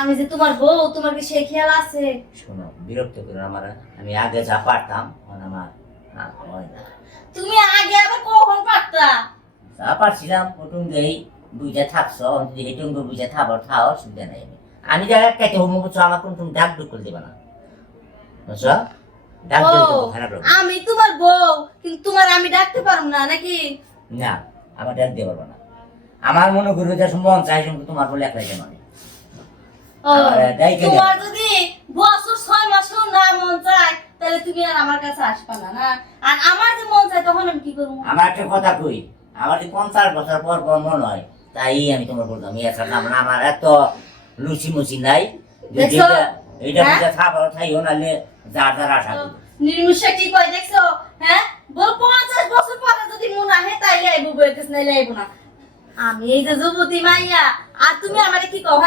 আমি যে তোমার বউ, তোমার কি সেই খেয়াল আছে? শোনো, বিরক্ত করো আমার। আমি আগে যা পারতাম এখন আমার হয় না। তুমি আগে আবার কখন পারতা? যা পারছিলাম প্রথম যেই বুঝে থাকছো, যদি হেঁটুম বুঝে থাকো থাও, অসুবিধা নাই। আমি যা একটা হোম বুঝছো, আমার কোন তুমি ডাক ডুক করে দেবে না, বুঝছো? ডাক ও, দিলে তো খারাপ লাগবে। আমি তোমার বউ, কিন্তু তোমার আমি ডাকতে পারবো না নাকি? না, আমার ডাক দিতে পারবো না। আমার মনে করো যে মন চাই তোমার বলে একলাই কেন আমি ও, দায়িত্ব তোমার যদি বছর 6 মাসেও না মন চায়, তাহলে তুমি আর আমার কাছে আসবা না, না? আর আমার যে মন চায় তখন আমি কি করবো? আমার একটা কথা কই, আমার যে 50 বছর পর পর মন হয়, তাই আমি তোমার বলতাম এছাড়া আমার এত লুচি মুচি নাই। দেখছো? এইটা হ্যাঁ? বুঝে খাবার খাইও নাহলে যার যার আশা করি। নির্মিষা কি কয় দেখছো? হ্যাঁ, বল 50 বছর পরে যদি মন আহে তাইলে আইবো, বইতেছ নাইলে আইবো না। আমি এই যে যুবতী মাইয়া, আর তুমি আমারে কি কও? হ্যাঁ?